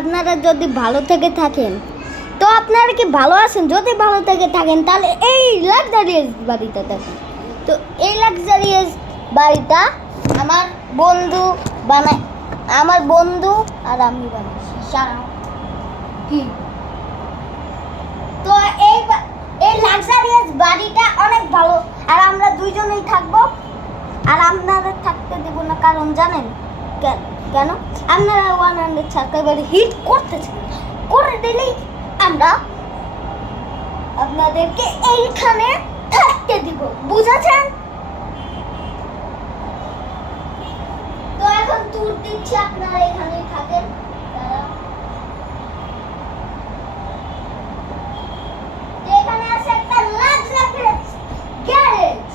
আপনারা যদি ভালো থেকে থাকেন তো আপনারা কি ভালো আছেন? যদি ভালো থেকে থাকেন তাহলে এই লাক্সারিয়াস বাড়িতে থাকেন। তো এই লাক্সারিয়াস বাড়িটা আমার বন্ধু বানায়, আমার বন্ধু আর আমি বানাইছি সারা কি। তো এই লাক্সারিয়াস বাড়িটা অনেক ভালো, আর আমরা দুইজনেই থাকবো। আর আপনারা থাকতে দেব না, কারণ জানেন কেন? আপনারা 100 সাবস্ক্রাইবার হিট করতেছেন, করে দিলেই আমরা আপনাদেরকে এইখানে থাকতে দিব, বুঝেছেন? তো এখন ট্যুর দিচ্ছি, আপনারা এখানেই থাকেন। এখানে আছে একটা luxurious garage,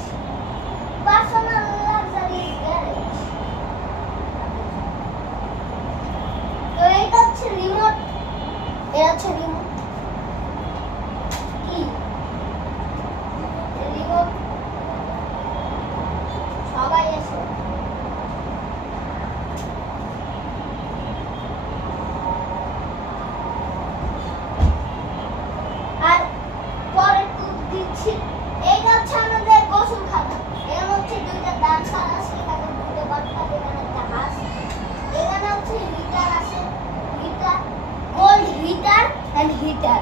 personal luxurious garage. তো এটা হচ্ছে রিমোট, এটা হচ্ছে রিমোট কি রিমোট। সবাই এসো। আর পরে টুপ দিচ্ছি। এইটা হচ্ছে আমাদের গোসলখানা। এখানে হচ্ছে দুইটা ডান্সার আছে, এখানে দুটো বাচ্চা, এখানে একটা হাঁস। এখানে হচ্ছে হিটার আছে, heater gold heater and heater,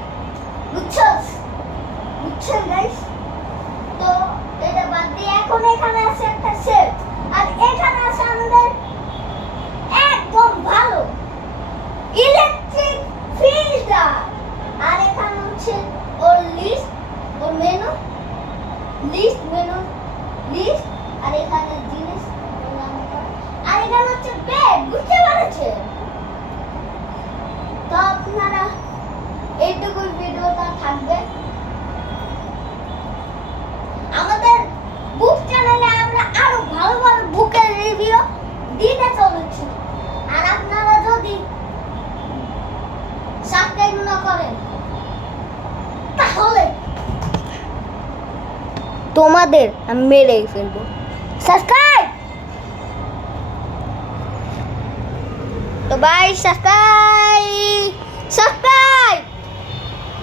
বুঝছেন গাইস? তো এটা বাদ দিয়ে এখন এখানে আছে একটা শেলফ, আর এখানে আছে আমাদের একদম ভালো ইলেকট্রিক ফিল্টার। আর এখানে হচ্ছে ওর লিস্ট, ওর মেনু লিস্ট। আর এখানে জিনিস, আর এখানে হচ্ছে বেড, বুঝতে পারছেন? তো আপনারা এইটুকু ভিডিওটা থাকবে। আমাদের বুক চ্যানেলে আমরা আরো ভালো ভালো বুকের রিভিউ দিতে চলেছি, আর আপনারা যদি সাবস্ক্রাইব না করেন তাহলে তোমাদের আমি মেরেই ফেলবো। সাবস্ক্রাইব। তো ভাই সাবস্ক্রাইব।